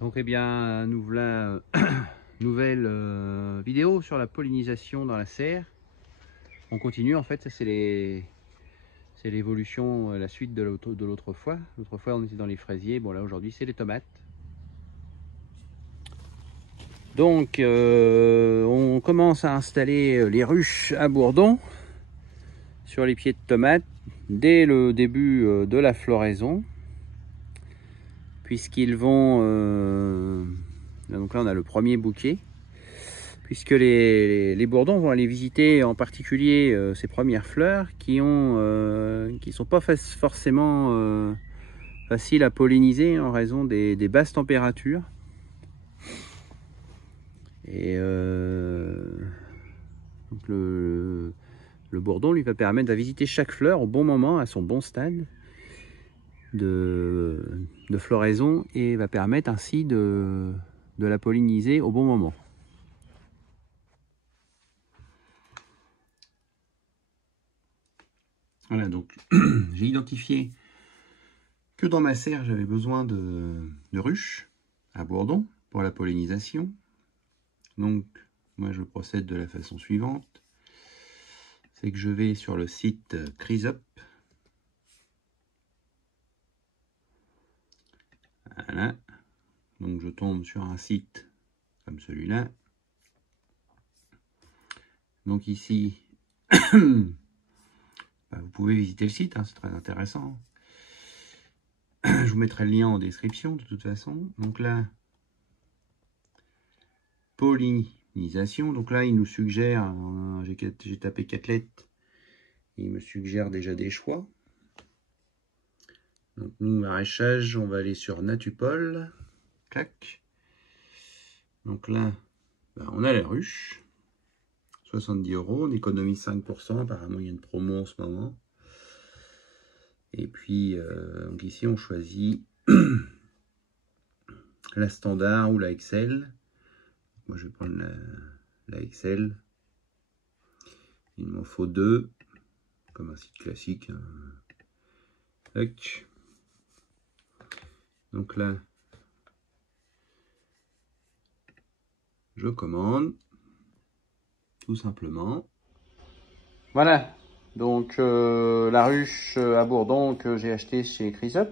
Donc eh bien, nous voilà nouvelle vidéo sur la pollinisation dans la serre. On continue en fait, ça c'est l'évolution, la suite de l'autre fois. L'autre fois on était dans les fraisiers, bon là aujourd'hui c'est les tomates. Donc on commence à installer les ruches à bourdon sur les pieds de tomates dès le début de la floraison, puisqu'ils vont donc là on a le premier bouquet, puisque les bourdons vont aller visiter en particulier ces premières fleurs qui sont pas forcément faciles à polliniser en raison des basses températures. Et donc le bourdon lui va permettre de visiter chaque fleur au bon moment, à son bon stade de floraison, et va permettre ainsi de la polliniser au bon moment. Voilà, donc j'ai identifié que dans ma serre j'avais besoin de ruches à bourdon pour la pollinisation. Donc moi je procède de la façon suivante, c'est que je vais sur le site Chrysop. Voilà, donc je tombe sur un site comme celui-là. Donc ici vous pouvez visiter le site, hein, c'est très intéressant. Je vous mettrai le lien en description de toute façon. Donc là, pollinisation. Donc là, il nous suggère, j'ai tapé 4 lettres, il me suggère déjà des choix. Donc nous, maraîchage, on va aller sur Natupol. Clac. Donc là, on a la ruche. 70 €, on économise 5%, apparemment il y a une promo en ce moment. Et puis donc ici on choisit la standard ou la Excel. Moi je vais prendre la Excel. Il m'en faut 2, comme un site classique. Tac. Donc là, je commande, tout simplement. Voilà, donc la ruche à bourdon que j'ai acheté chez Chrysop.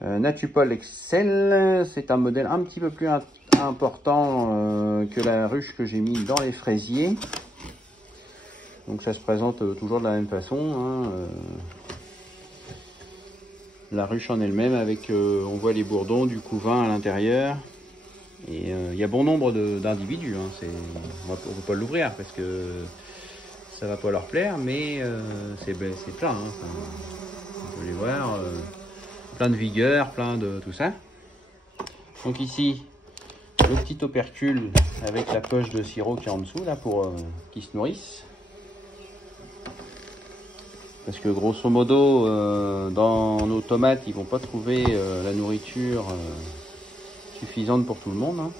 Natupol Excel, c'est un modèle un petit peu plus important que la ruche que j'ai mis dans les fraisiers. Donc ça se présente toujours de la même façon, hein. La ruche en elle-même avec, on voit les bourdons du couvain à l'intérieur. Et il y a bon nombre d'individus, hein. On ne peut pas l'ouvrir parce que ça va pas leur plaire, mais c'est plein, hein. Enfin, on peut les voir, plein de vigueur, plein de tout ça. Donc ici, le petit opercule avec la poche de sirop qui est en dessous là pour qu'ils se nourrissent. Parce que grosso modo, dans nos tomates, ils vont pas trouver la nourriture suffisante pour tout le monde, hein.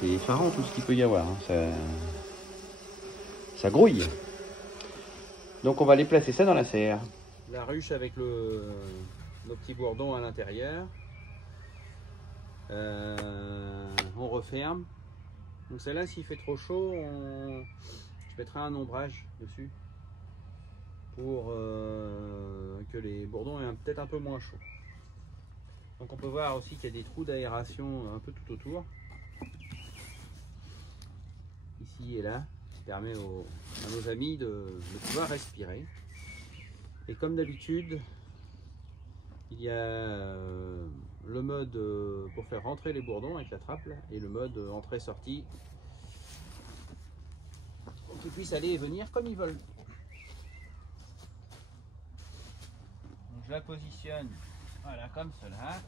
C'est effarant tout ce qu'il peut y avoir, hein. Ça grouille. Donc on va aller placer ça dans la serre. La ruche avec nos petits bourdons à l'intérieur. On referme. Donc celle-là, s'il fait trop chaud, je mettrai un ombrage dessus pour que les bourdons aient peut-être un peu moins chaud. Donc on peut voir aussi qu'il y a des trous d'aération un peu tout autour, ici et là, qui permet à nos amis de pouvoir respirer. Et comme d'habitude, il y a le mode pour faire rentrer les bourdons avec la trappe et le mode entrée-sortie pour qu'ils puissent aller et venir comme ils veulent. Donc je la positionne, voilà, comme cela.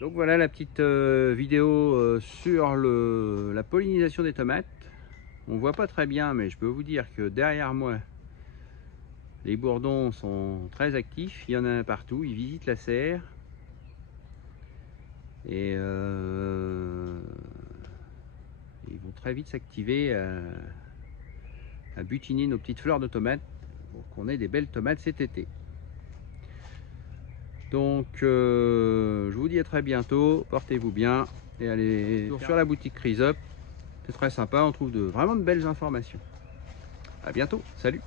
Donc voilà la petite vidéo sur la pollinisation des tomates. On voit pas très bien, mais je peux vous dire que derrière moi, les bourdons sont très actifs. Il y en a partout, ils visitent la serre. Et ils vont très vite s'activer à butiner nos petites fleurs de tomates pour qu'on ait des belles tomates cet été. Donc je vous dis à très bientôt, portez-vous bien et allez sur la boutique Chrysope, c'est très sympa, on trouve vraiment de belles informations. À bientôt, salut.